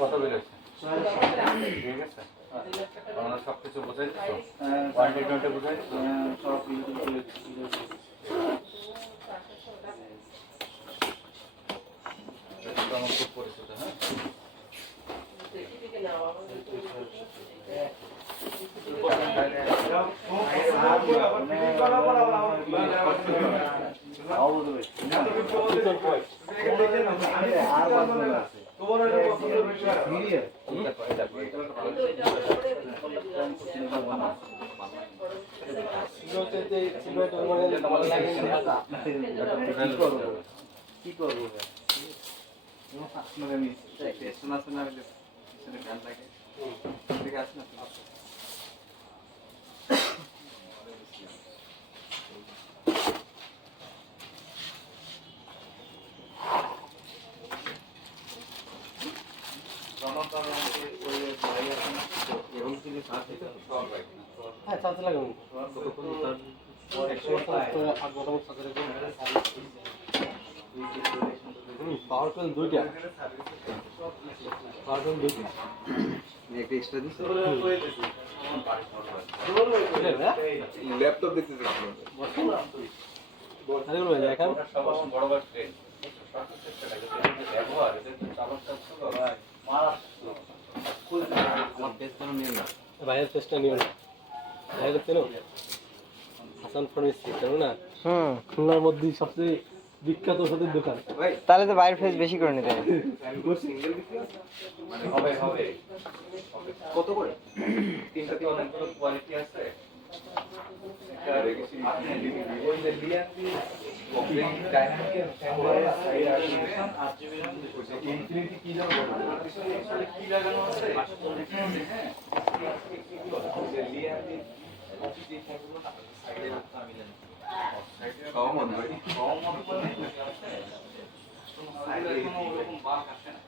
কত বেরোচ্ছে? ঠিক আছে, আমরা সব কিছু বোঝাই তো, ওয়ারেন্টি বোঝাই তো সব আমার খুব পরিচিত। কি করবো মানে শোনা শোনা গান লাগে ঠিক আছে না? হ্যাঁ চার্জ লাগাবো পাওয়ার প্যান দুইটা এক্সট্রা দিচ্ছে ল্যাপটপ দেখতে এখন বড় বড় ট্রেন ব্যবহার ভাইয়ের চেষ্টা নিও না, ভাইয়ের চেনো হাসান ফার্মেসি চেনো না? খুলনার মধ্যে সবচেয়ে বিখ্যাত ওষুধের দোকান। তাহলে তো বাইরের ফেস বেশি করে নিতে হবে। হবে হবে কত করে? তিনটা কি অনেকগুলো কোয়ালিটি আছে। ওই যে লিয়ান্ডি ডাইনামিক ইনফিনিটি কি জানো কি লাগানো আছে? হ্যাঁ লিয়ান্ডি অফিসে থাকলো না সাইডে রাখতে আমি জানি কমন সাইডে কোনো ওরকম বাক আসে না।